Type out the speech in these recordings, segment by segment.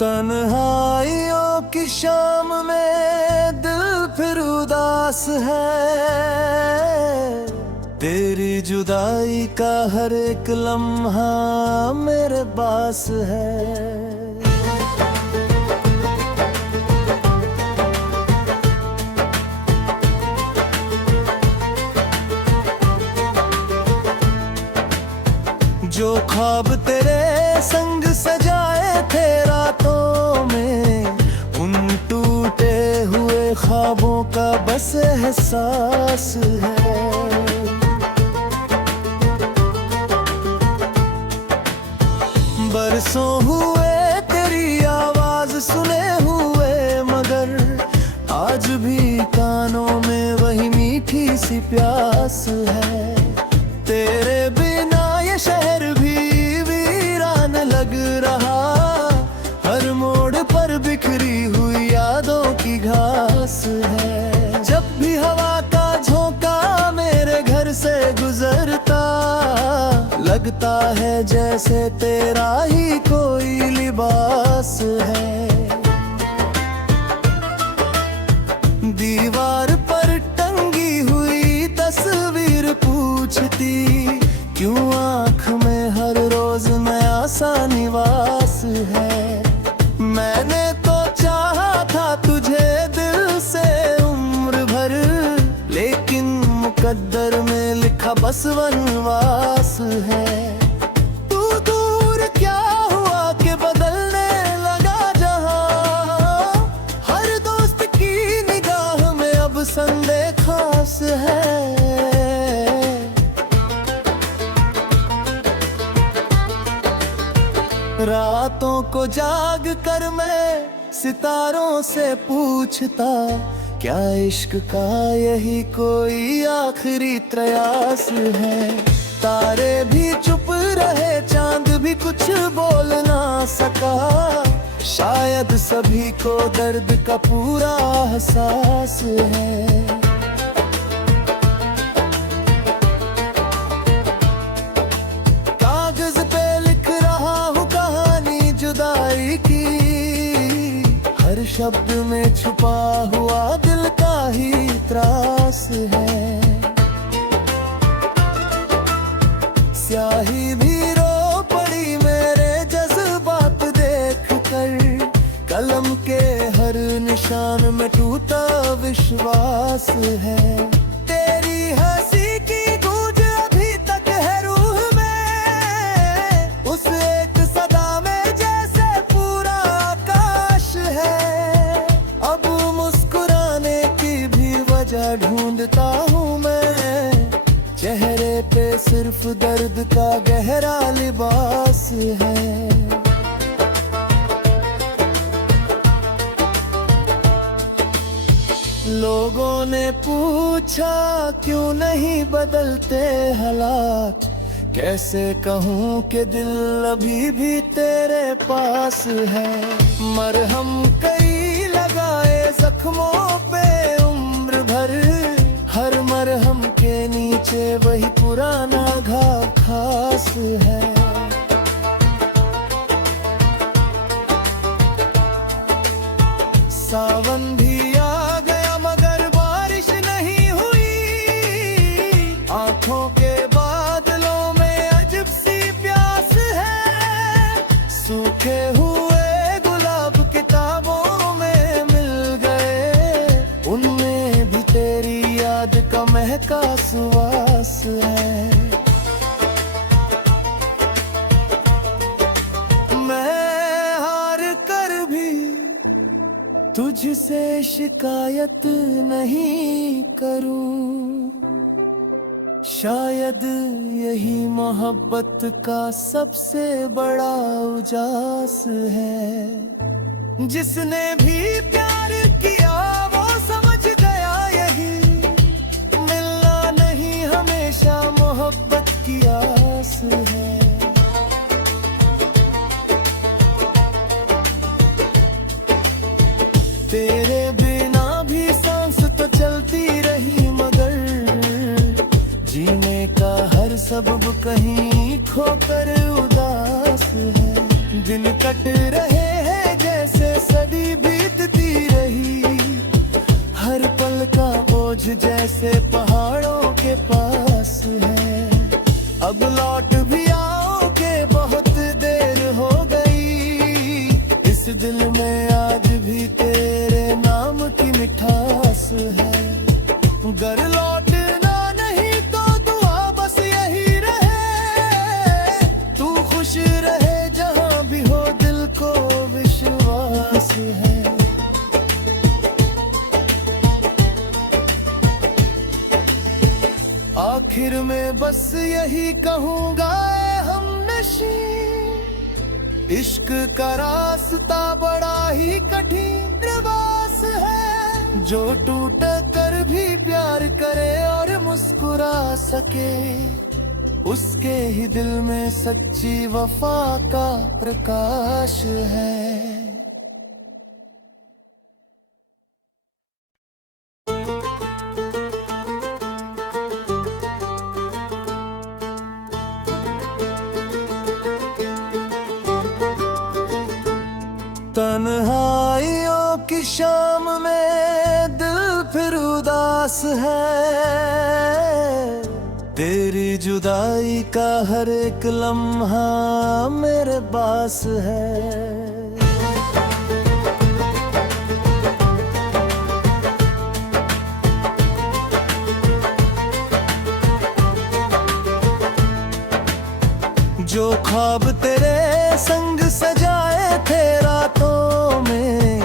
तन्हाइयों की शाम में दिल फिर उदास है। तेरी जुदाई का हर एक लम्हा मेरे पास है। जो ख्वाब तेरे संग सजाए थे रातों में, उन टूटे हुए ख्वाबों का बस एहसास है। बरसों हुए तेरी आवाज सुने हुए, मगर आज भी कानों में वही मीठी सी प्यास है। तेरे बिना ये शहर भी वीरान लग रहा, हर मोड़ पर बिखरी हुई यादों की घास है। जब भी हवा का झोंका मेरे घर से गुजरता, लगता है जैसे तेरा ही कोई लिबास है। दीवार पर टंगी हुई तस्वीर पूछती, क्यों आँख में हर रोज नया सा निवास है। मैंने तो चाहा था तुझे दिल से उम्र भर, लेकिन मुकद्दर में लिखा बस वनवास है। तू दूर क्या हुआ कि बदलने लगा जहां, हर दोस्त की निगाह में अब संदेखास है। रातों को जाग कर मैं सितारों से पूछता, क्या इश्क का यही कोई आखिरी प्रयास है। तारे भी चुप रहे, चांद भी कुछ बोल ना सका, शायद सभी को दर्द का पूरा एहसास है। कागज पे लिख रहा हूँ कहानी जुदाई की, हर शब्द में छुपा हुआ दिल का ही त्रास है। स्याही भी रो पड़ी मेरे जज्बात देख कर, कलम के हर निशान में टूटा विश्वास है। तेरी हंसी की गूंज अभी तक है रूह में, उस एक सदा में जैसे पूरा आकाश है। अब मुस्कुराने की भी वजह ढूंढता हूँ मैं, चेहरे पे सिर्फ दर्द का गहरा लिबास है। लोगों ने पूछा क्यों नहीं बदलते हालात, कैसे कहूँ कि दिल अभी भी तेरे पास है। मरहम कई लगाए जख्मों पे उम्र भर, हर मरहम के नीचे वही पुराना घाव खास है। सावन भी आ गया मगर बारिश नहीं हुई, आंखों के बादलों में अजब सी प्यास है। सूखे हुए गुलाब किताबों में मिल गए, उनमें भी तेरी याद का महका सुवास है। मैं हार कर भी तुझसे शिकायत नहीं करूं, शायद यही मोहब्बत का सबसे बड़ा उजास है। जिसने भी प्यार किया वो समझ गया यही, मिलना नहीं हमेशा मोहब्बत की आस है। तेरे बिना भी सांस तो चलती रही, मगर जीने का हर सबब कहीं खोकर उदास है। दिन कट रहे हैं बोझ जैसे पहाड़ों के पास है। अब लौट भी आओ के बहुत देर हो गई, इस दिल में आज भी तेरे नाम की मिठास है। घर लौटना नहीं तो दुआ बस यही रहे, तू खुश रहे जहां भी हो, दिल को विश्वास है। आखिर में बस यही कहूँगा हमनशी, इश्क का रास्ता बड़ा ही कठिन प्रवास है। जो टूट कर भी प्यार करे और मुस्कुरा सके, उसके ही दिल में सच्ची वफा का प्रकाश है। तन्हाइयों की शाम में दिल फिर उदास है, तेरी जुदाई का हर एक लम्हा मेरे पास है। जो ख्वाब तेरे संग सजाए थे रातों में,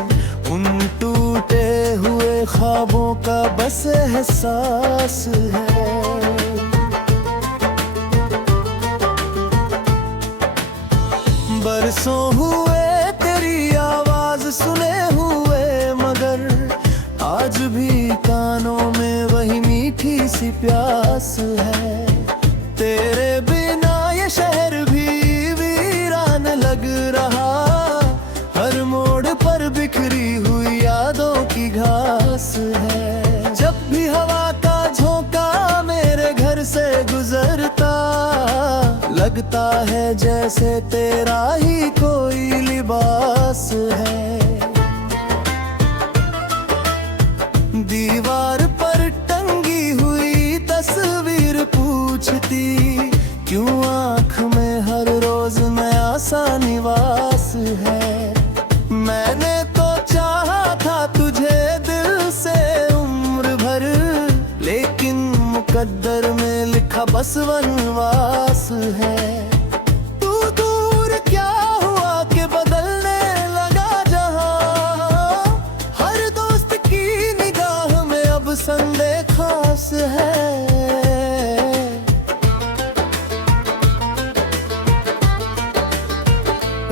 उन टूटे हुए ख्वाबों का बस एहसास है। बरसों हुए तेरी आवाज सुने हुए, मगर आज भी कानों में वही मीठी सी प्यास है। तेरे बिना ये शहर भी वीरान लग रहा, हर मोड़ पर बिखरी हुई यादों की घास है। जब भी हवा का झोंका मेरे घर से गुजरता, लगता है जैसे तेरा ही कोई लिबास है। दीवार पर टंगी हुई तस्वीर पूछती, क्यों आँख में हर रोज नया सा निवास है। मैंने तो चाहा था तुझे दिल से उम्र भर, लेकिन मुकद्दर में लिखा बस वनवास है। तू दूर क्या हुआ कि बदलने लगा जहां, हर दोस्त की निगाह में अब संदेह खास है।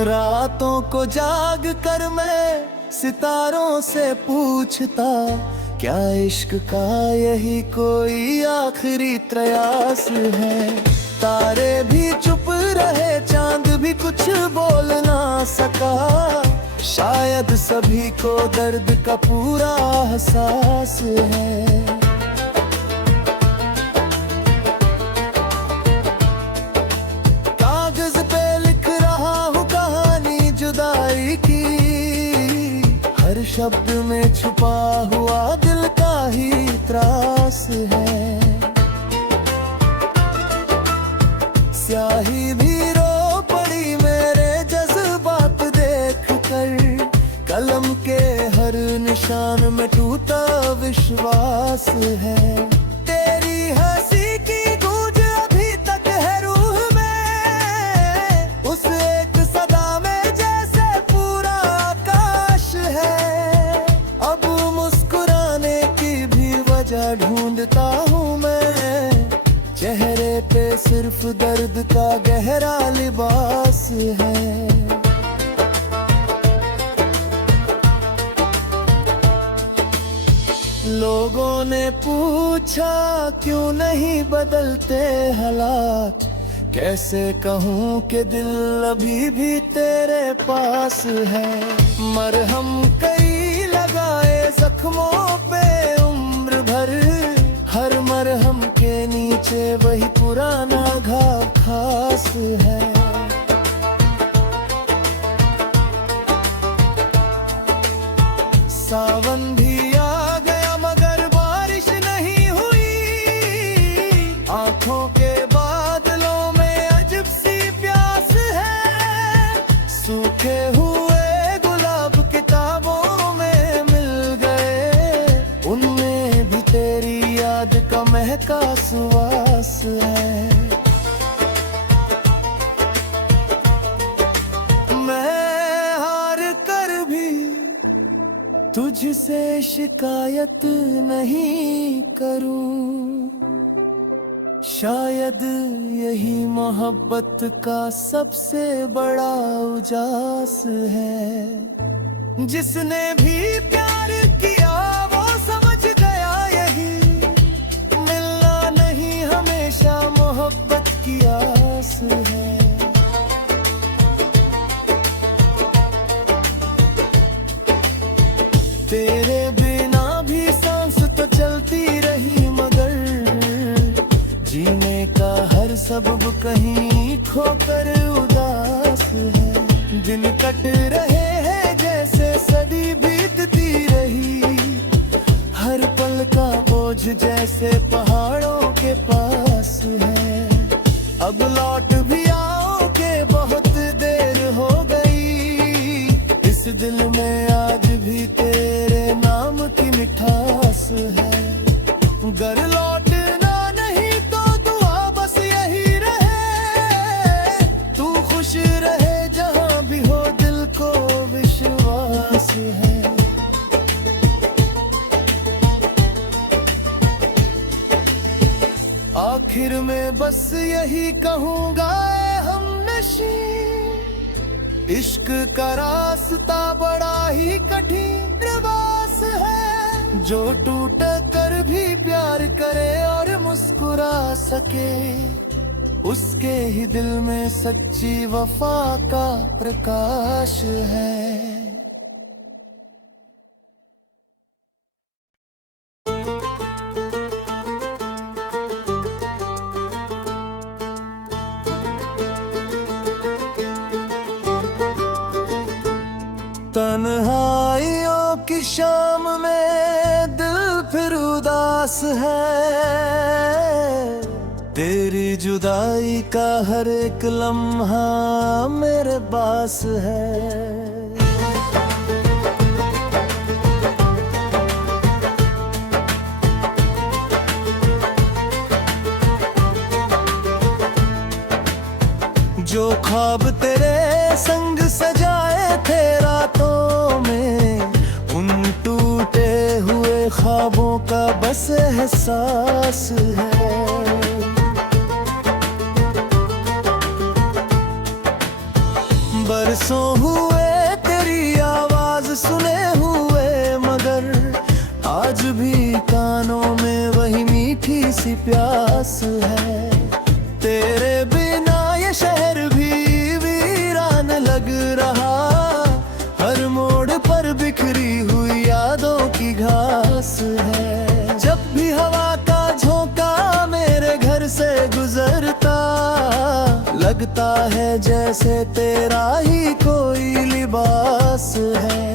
रातों को जाग कर मैं सितारों से पूछता, क्या इश्क का यही कोई आखिरी प्रयास है। तारे भी चुप रहे, चांद भी कुछ बोल ना सका, शायद सभी को दर्द का पूरा एहसास है। कागज पे लिख रहा हूँ कहानी जुदाई की, हर शब्द में छुपा हुआ दिल का ही त्रास है। स्याही भी रो पड़ी मेरे जज्बात देख कर, कलम के हर निशान में टूटा विश्वास है। तेरी हंसी की गूंज अभी तक है रूह में, उस एक सदा में जैसे पूरा आकाश है। अब मुस्कुराने की भी वजह ढूंढता हूँ मैं, चेहरे पे सिर्फ दर्द का गहरा लिबास है। लोगों ने पूछा क्यों नहीं बदलते हालात, कैसे कहूँ कि दिल अभी भी तेरे पास है। मरहम कई लगाए जख्मों पे उम्र भर, हर मरहम के नीचे वही पुराना घाव खास है। सावन भी आ गया मगर बारिश नहीं महका सुवास है। मैं हार कर भी तुझसे शिकायत नहीं करूं, शायद यही मोहब्बत का सबसे बड़ा उजास है। जिसने भी प्यार किया वो समझ गया यही, मिलना नहीं हमेशा मोहब्बत की आस है। तेरे बिना भी सांस तो चलती रही, मगर जीने का हर सबब कहीं खोकर उदास है। दिन कट रहे हैं जैसे सदी बीतती रही, हर पल का बोझ जैसे पहाड़ों के पास है। अब लौट भी आओ के बहुत देर हो गई, इस दिल में आज भी तेरे नाम की मिठास है। घर लौटना नहीं तो दुआ बस यही रहे, तू खुश रहे जहां भी हो दिल को विश्वास है। आखिर में बस यही कहूँगा हमनशी, इश्क का रास्ता बड़ा ही कठिन प्रवास है। जो टूट कर भी प्यार करे और मुस्कुरा सके, उसके ही दिल में सच्ची वफा का प्रकाश है। तन्हाइयों की शाम में दिल फिर उदास है, तेरी जुदाई का हर एक लम्हा मेरे पास है। जो ख्वाब तेरे संग सजाए थे रातों में, उन टूटे हुए ख्वाबों का बस एहसास है। बरसों हुए तेरी आवाज सुने हुए, मगर आज भी कानों में वही मीठी सी प्यास है। तेरे बिना ये शहर भी वीरान लग रहा, हर मोड़ पर बिखरी हुई यादों की घास है। जब भी हवा का झोंका मेरे घर से गुजरता, लगता है जैसे तेरा ही कोई लिबास है।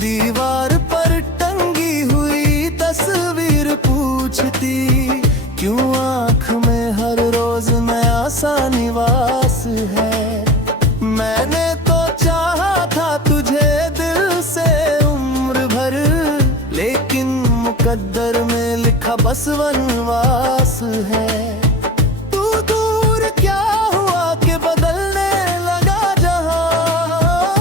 दीवार पर टंगी हुई तस्वीर पूछती, क्यों आँख में हर रोज नया सा निवास है। मैंने तो चाहा था तुझे दिल से उम्र भर, लेकिन मुकद्दर में लिखा बस वनवास है। तू दूर क्या हुआ कि बदलने लगा जहां,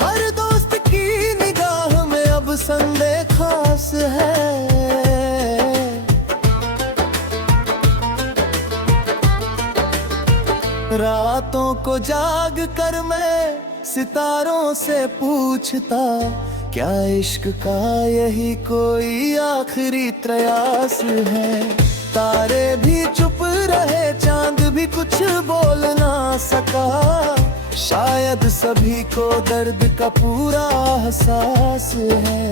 हर दोस्त की निगाह में अब संदेखास है। रातों को जाग कर मैं सितारों से पूछता, क्या इश्क का यही कोई आखिरी प्रयास है। तारे भी चुप रहे, चांद भी कुछ बोल ना सका, शायद सभी को दर्द का पूरा एहसास है।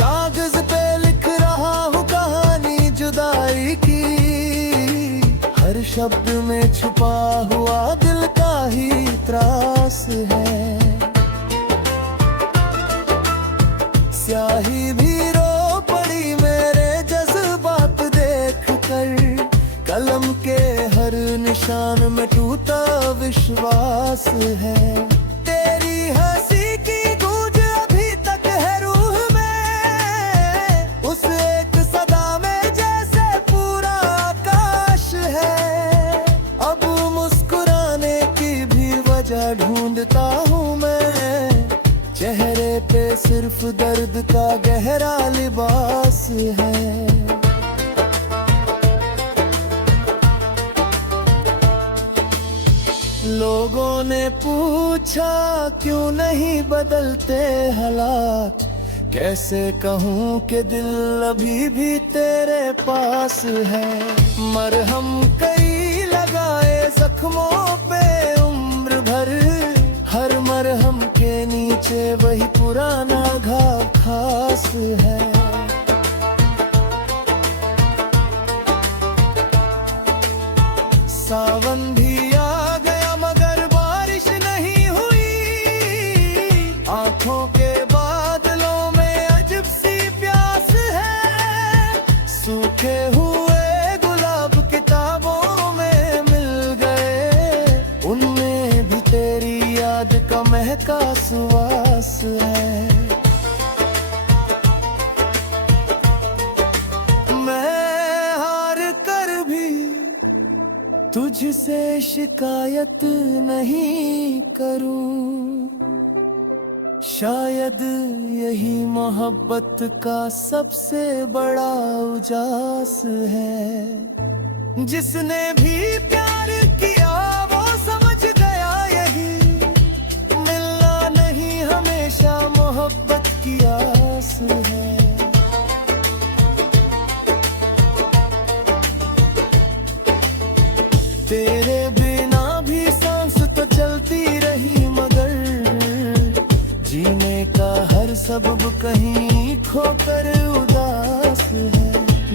कागज पे लिख रहा हूँ कहानी जुदाई की, हर शब्द में छुपा हुआ दिल का ही त्रास है। स्याही भी रो पड़ी मेरे जज्बात देख कर, कलम के हर निशान में टूटा विश्वास है। तेरी वजह ढूंढता हूँ मैं, चेहरे पे सिर्फ दर्द का गहरा लिबास है। लोगों ने पूछा क्यों नहीं बदलते हालात, कैसे कहूँ कि दिल अभी भी तेरे पास है। मरहम कई लगाए जख्मों पे उम्र भर, हर मरहम के नीचे वही पुराना घाव खास है। सावन भी आ गया मगर बारिश नहीं हुई, आंखों के बादलों में अजब सी प्यास है। सूखे हुए गुलाब किताबों में मिल गए, उनमें भी तेरी याद का महका सुवास है। तुझसे शिकायत नहीं करूं, शायद यही मोहब्बत का सबसे बड़ा उजास है। जिसने भी प्यार किया वो समझ गया यही, मिलना नहीं हमेशा मोहब्बत की आस है। तेरे बिना भी सांस तो चलती रही मगर, जीने का हर सबब कहीं खोकर उदास है।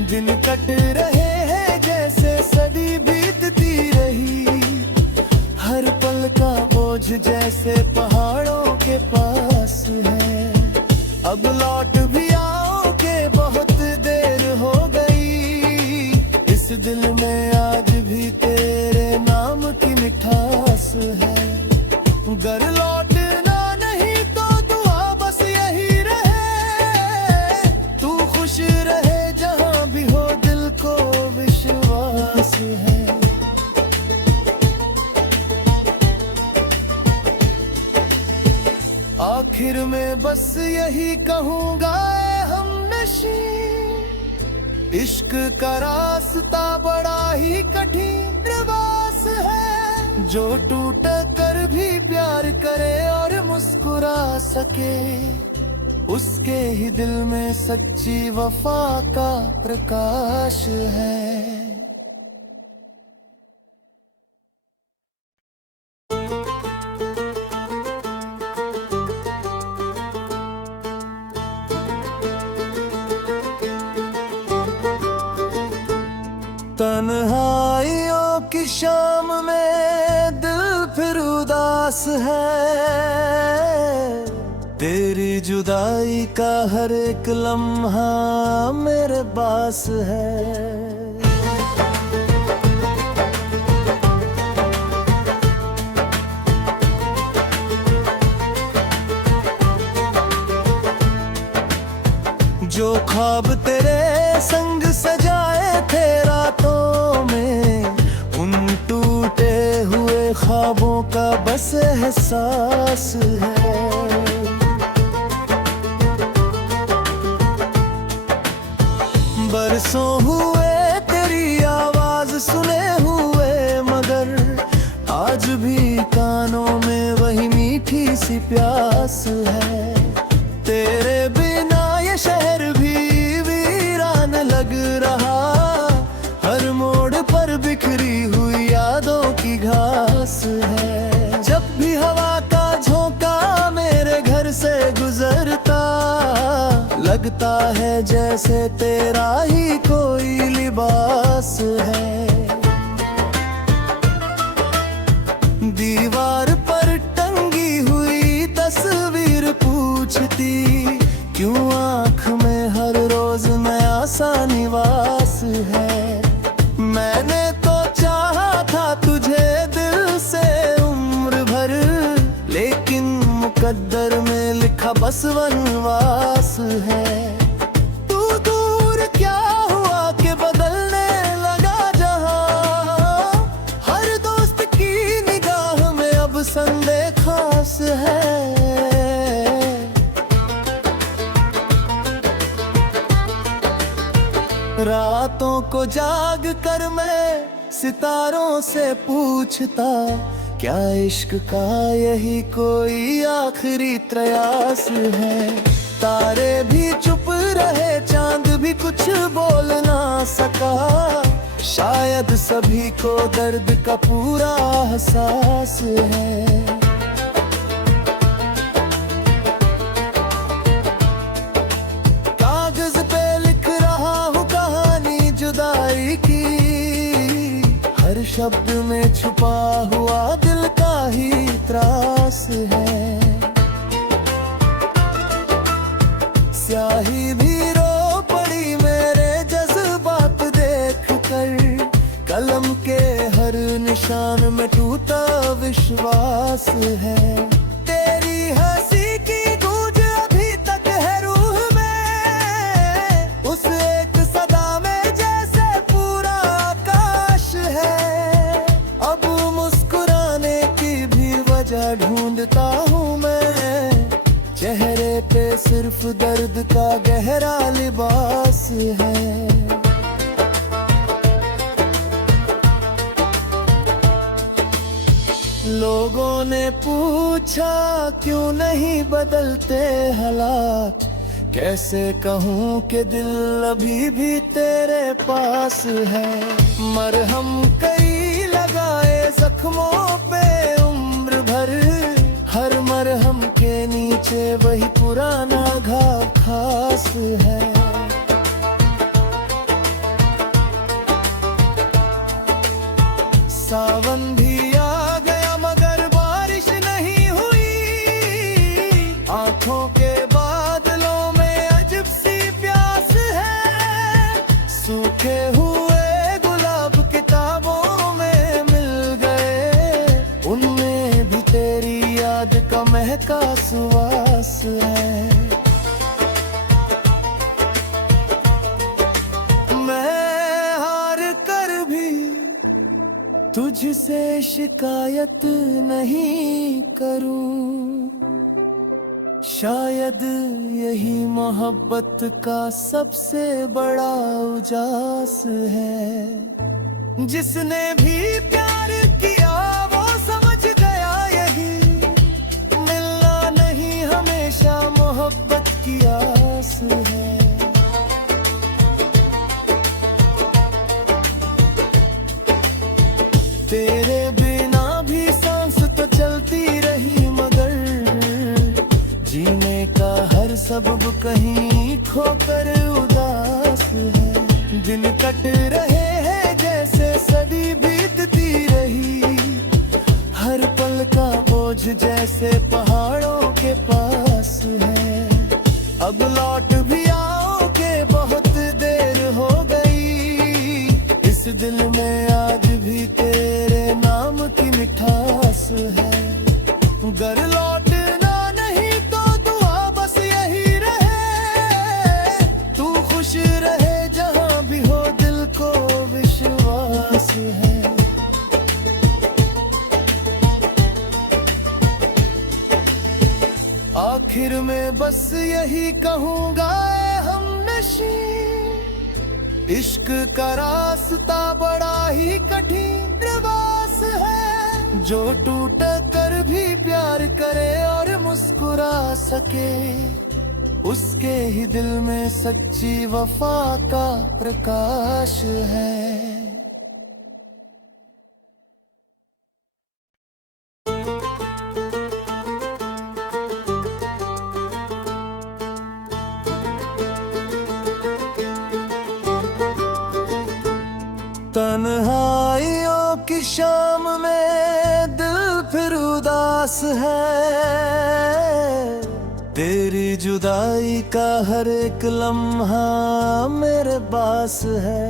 दिन कट रहे हैं जैसे सदी बीतती रही, हर पल का बोझ जैसे पहाड़ों के पास है। अब लौट भी आओ के बहुत देर हो गई, इस दिल में आज भी तेरे नाम की मिठास है। घर लौटना नहीं तो दुआ बस यही रहे, तू खुश रहे जहां भी हो दिल को विश्वास है। आखिर में बस यही कहूँगा हमनशी, इश्क का रास्ता बड़ा ही कठिन प्रवास है। जो टूट कर भी प्यार करे और मुस्कुरा सके, उसके ही दिल में सच्ची वफा का प्रकाश है। तन्हाइयों की शाम में दिल फिर उदास है, तेरी जुदाई का हर एक लम्हा मेरे पास है। जो ख्वाब तेरे संग सजाए थे रातों में, उन टूटे हुए ख्वाबों का बस एहसास है। बरसों हुए तेरी आवाज सुने हुए मगर, आज भी कानों में वही मीठी सी प्यास है। तेरे बिना ये शहर भी वीरान लग रहा, हर मोड़ पर बिखरी हुई यादों की घास है। जब भी हवा का झोंका मेरे घर से गुजरता, लगता है जैसे तेरा ही कोई लिबास है। दीवार पर टंगी हुई तस्वीर पूछती, क्यों आँख में हर रोज नया सा निवास है। मैंने तो चाहा था तुझे दिल से उम्र भर, लेकिन मुकद्दर में लिखा बस वनवास है। तू दूर क्या हुआ कि बदलने लगा जहां, हर दोस्त की निगाह में अब संदेह को जाग कर मैं सितारों से पूछता, क्या इश्क का यही कोई आखिरी प्रयास है। तारे भी चुप रहे, चांद भी कुछ बोल ना सका, शायद सभी को दर्द का पूरा एहसास है। कागज पे लिख रहा हूँ कहानी जुदाई की, हर शब्द में छुपा हुआ दिल का ही त्रास है। स्याही भी रो पड़ी मेरे जज्बात देख कर, कलम के हर निशान में टूटा विश्वास है। तेरी हंसी की गूंज अभी तक है रूह में, उस एक सदा में जैसे पूरा आकाश है। अब मुस्कुराने की भी वजह ढूंढता हूँ मैं, चेहरे पे सिर्फ दर्द का गहरा लिबास है। लोगों ने पूछा क्यों नहीं बदलते हालात, कैसे कहूँ कि दिल अभी भी तेरे पास है। मरहम कई लगाए जख्मों पे उम्र भर, हर मरहम के नीचे वही पुराना घाव खास है। सावन भी आ गया मगर बारिश नहीं हुई, आंखों के बादलों में अजब सी प्यास है। सूखे हुए गुलाब किताबों में मिल गए, उनमें भी तेरी याद का महका सुवास है। मैं हार कर भी तुझसे शिकायत नहीं करूं, शायद यही मोहब्बत का सबसे बड़ा उजास है। जिसने भी प्यार किया वो समझ गया यही, मिलना नहीं हमेशा मोहब्बत की आस है। तेरे बिना भी सांस तो चलती रही मगर, जीने का हर सबब कहीं खोकर उदास है। दिन कट रहे हैं जैसे सदी बीतती रही, हर पल का बोझ जैसे पहाड़ों के पास है। अब लौट भी आओ के बहुत देर हो गई, इस दिल में आज भी तेरे नाम की मिठास है। घर लौटना नहीं तो दुआ बस यही रहे, तू खुश रहे जहां भी हो दिल को विश्वास है। आखिर में बस यही कहूँगा हमनशी, इश्क का रास्ता बड़ा ही कठिन प्रवास है। जो टूट कर भी प्यार करे और मुस्कुरा सके, उसके ही दिल में सच्ची वफा का प्रकाश है। तन्हाइयों की शाम में दिल फिर उदास है, तेरी जुदाई का हर एक लम्हा मेरे पास है।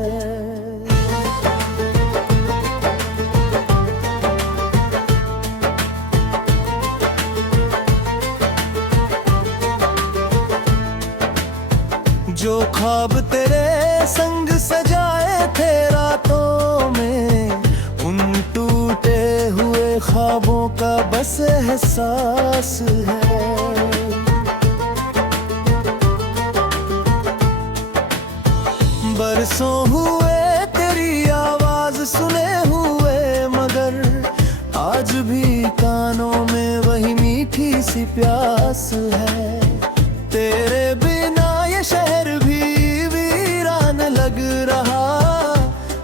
जो ख्वाब तेरे संग सजाए थे रातों में, उन टूटे हुए ख्वाबों का बस एहसास है। बरसों हुए कानों में वही मीठी सी प्यास है। तेरे बिना ये शहर भी वीरान लग रहा,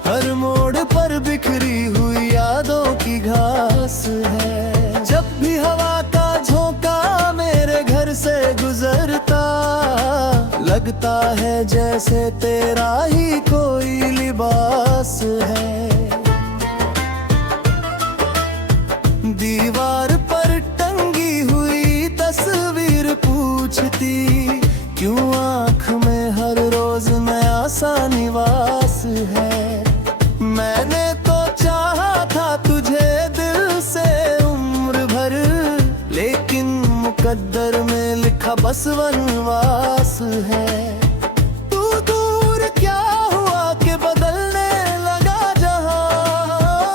हर मोड़ पर बिखरी हुई यादों की घास है। जब भी हवा का झोंका मेरे घर से गुजरता, लगता है जैसे तेरा ही कोई लिबास है। दीवार पर टंगी हुई तस्वीर पूछती, क्यों आँख में हर रोज नया सा निवास है। मैंने तो चाहा था तुझे दिल से उम्र भर, लेकिन मुकद्दर में लिखा बस वनवास है। तू दूर क्या हुआ कि बदलने लगा जहां,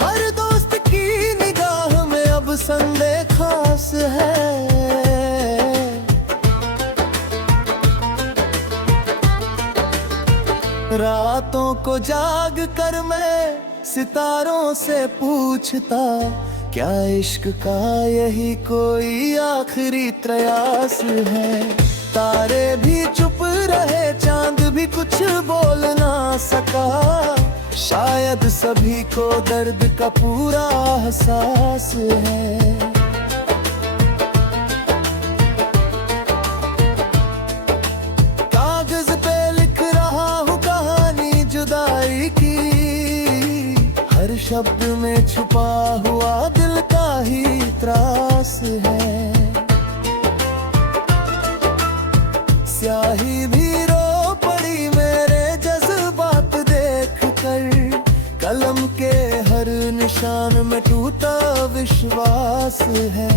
हर दोस्त की निगाह में अब संदेखास है। रातों को जाग कर मैं सितारों से पूछता, क्या इश्क का यही कोई आखिरी प्रयास है। तारे भी चुप रहे, चांद भी कुछ बोल ना सका, शायद सभी को दर्द का पूरा एहसास है। कागज पे लिख रहा हूँ कहानी जुदाई की, हर शब्द में छुपा हुआ दिल का ही त्रास है। स्याही भी रो पड़ी मेरे जज्बात देख कर, कलम के हर निशान में टूटा विश्वास है।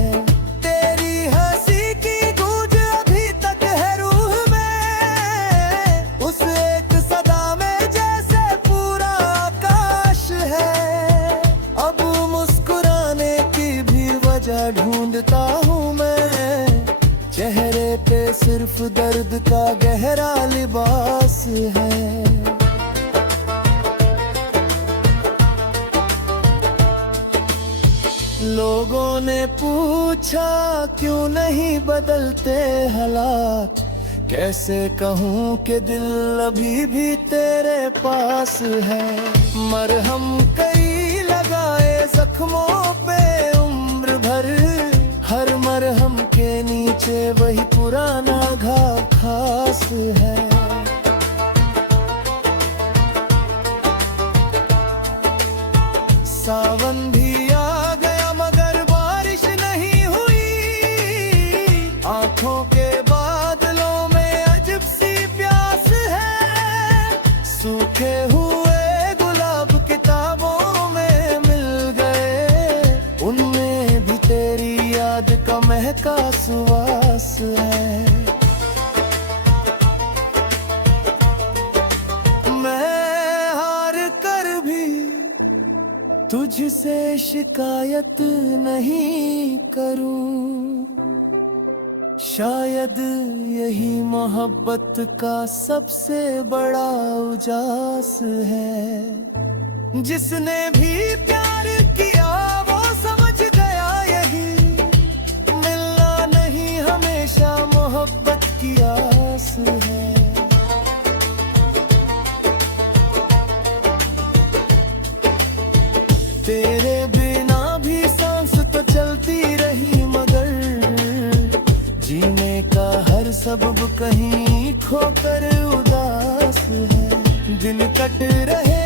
तेरी हंसी की गूंज अभी तक है रूह में, उस एक सदा में जैसे पूरा आकाश है। अब मुस्कुराने की भी वजह ढूंढता हूँ मैं, चेहरे पे सिर्फ दर्द का गहरा लिबास है। लोगों ने पूछा क्यों नहीं बदलते हालात, कैसे कहूँ कि दिल अभी भी तेरे पास है। मरहम कई लगाए जख्मों पे उम्र भर, हर मरहम के नीचे वही पुराना घाव खास है। सावन भी आ गया मगर बारिश नहीं हुई, आंखों के बादलों में अजब सी प्यास है। सूखे हुए गुलाब किताबों में मिल गए, उनमें भी तेरी याद का महका सुवास है। मैं हार कर भी तुझसे शिकायत नहीं करूं, शायद यही मोहब्बत का सबसे बड़ा उजास है। जिसने भी प्यार किया वो समझ गया यही, मिलना नहीं हमेशा मोहब्बत की आस है। तेरे बिना भी सांस तो चलती रही, मगर जीने का हर सबब कहीं खोकर उदास है। दिन कट रहे